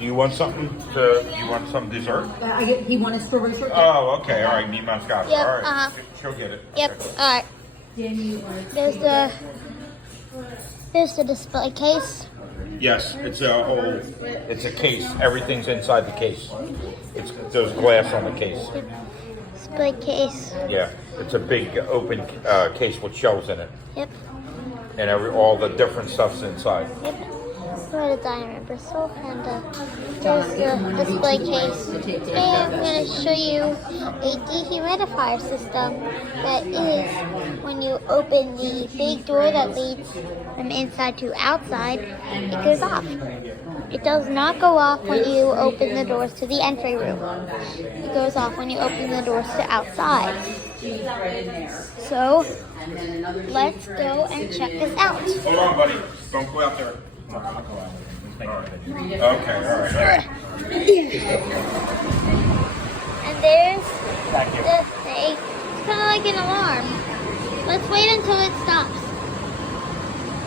You want something you want some dessert? He wanted strawberry shortcake. Oh, okay, all right, meat mascot. Yep, All right, she'll get it. Yep, Okay. alright. There's the display case. Yes, it's a case. Everything's inside the case. There's glass on the case. Display case. Yeah, it's a big open case with shelves in it. Yep. And all the different stuff's inside. Yep. We're at a diner in Bristol, and there's the display case. Today I'm going to show you a dehumidifier system that is when you open the big door that leads from inside to outside, it goes off. It does not go off when you open the doors to the entry room. It goes off when you open the doors to outside. So, let's go and check this out. Hold on, buddy. Don't go out there. Okay, all right. And there's the thing. It's kind of like an alarm. Let's wait until it stops.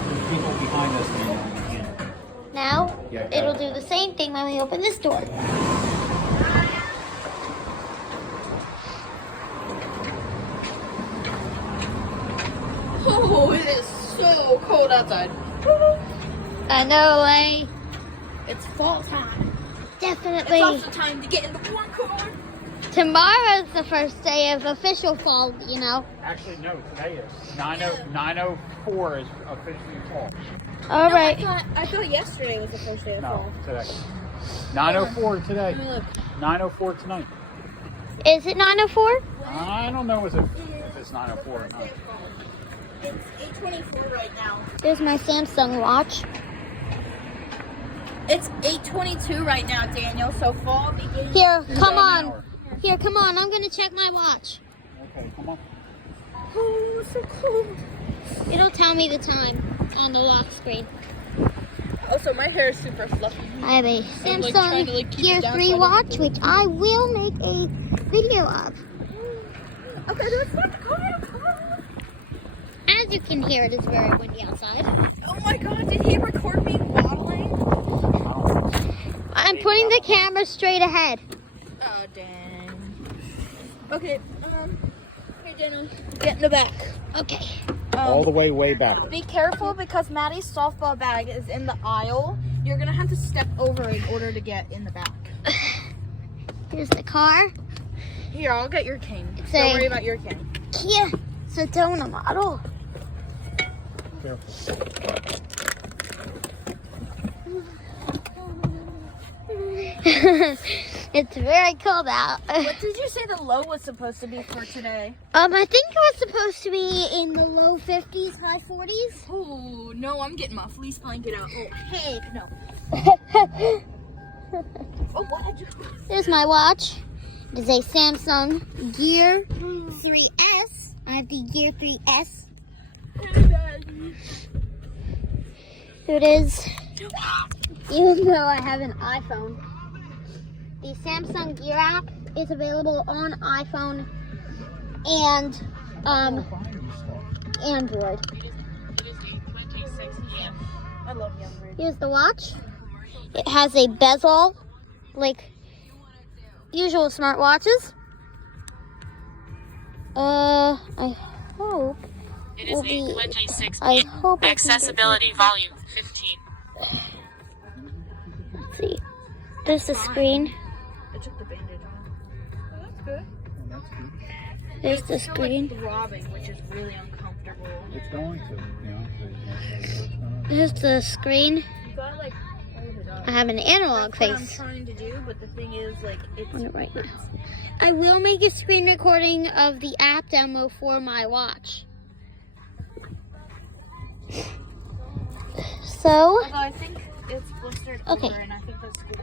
There's people behind us now. Now, it'll do the same thing when we open this door. Oh, it is so cold outside. I know, like, It's fall time. definitely. It's also time to get in the warm car. Tomorrow's the first day of official fall, you know. Actually, no, today is. 9:04 is officially fall. All right. I thought yesterday was the first day of No, fall. today. 9:04 today. Let me look. 9:04 tonight. Is it 9:04? I don't know if it's 9:04 or not. It's 8:24 right now. There's my Samsung watch. It's 8:22 right now, Daniel. So fall begins. Here, come About an on. hour. Here, come on. I'm going to check my watch. Okay, come on. Oh, so cold. It'll tell me the time on the lock screen. Also, my hair is super fluffy. I have a I'm, like, trying Samsung to, like, keep Gear it down 3 so I don't watch, get which I will make a video of. Okay, let's start the car. As you can hear, it is very windy outside. Oh my god, did he record me waddling? I'm putting the camera straight ahead. Oh, dang. Okay, hey, Daniel, get in the back. Okay. All the way back. Be careful because Maddie's softball bag is in the aisle. You're gonna have to step over in order to get in the back. Here's the car. Here, I'll get your cane. It's Don't a- worry about your cane. Kia Sedona model. Careful. It's very cold out. What did you say the low was supposed to be for today? I think it was supposed to be in the low 50s, high 40s. Oh, no, I'm getting my fleece blanket out. Oh, heck no. Oh, what did you... There's my watch. It is a Samsung Gear 3S. I have the Gear 3S. Here it is. Even though I have an iPhone. The Samsung Gear app is available on iPhone and Android. I love young bird. Here's the watch. It has a bezel, like usual smartwatches. I hope It is 8:26 I p.m. hope I can Accessibility volume 15. Let's see. There's the screen. I took the bandage off. Oh, that's good. There's the It's still, like, screen. throbbing, which is really uncomfortable. It's going to, There's the screen. You gotta, like, hold it up. I have an analog That's what I'm face trying to do, but the thing is, like, it's... on it right now. I will make a screen recording of the app demo for my watch. So, Although I think it's blistered Okay. over, and I think that's good.